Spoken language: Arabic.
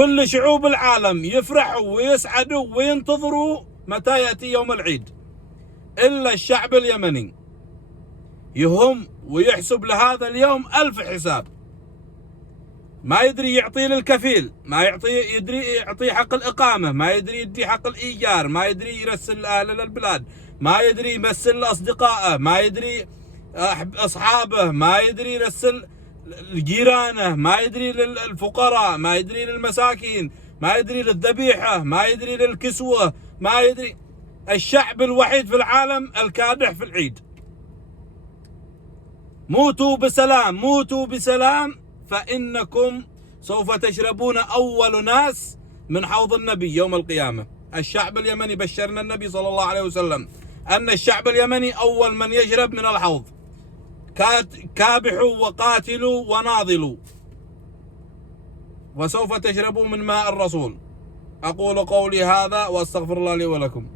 كل شعوب العالم يفرحوا ويسعدوا وينتظروا متى يأتي يوم العيد، إلا الشعب اليمني يهم ويحسب لهذا اليوم 1000 حساب. ما يدري يعطي للكفيل، ما يدري يعطي حق الإقامة، ما يدري يدي حق الإيجار، ما يدري يرسل أهل البلاد، ما يدري يمثل أصدقائه، ما يدري أصحابه، ما يدري يرسل جيرانه، ما يدري للفقراء، ما يدري للمساكين، ما يدري للذبيحة، ما يدري للكسوة، ما يدري. الشعب الوحيد في العالم الكادح في العيد. موتوا بسلام، موتوا بسلام، فإنكم سوف تشربون أول ناس من حوض النبي يوم القيامة. الشعب اليمني بشرنا النبي صلى الله عليه وسلم أن الشعب اليمني أول من يشرب من الحوض. كابحوا وقاتلوا وناضلوا، وسوف تشربوا من ماء الرسول. أقول قولي هذا وأستغفر الله لي ولكم.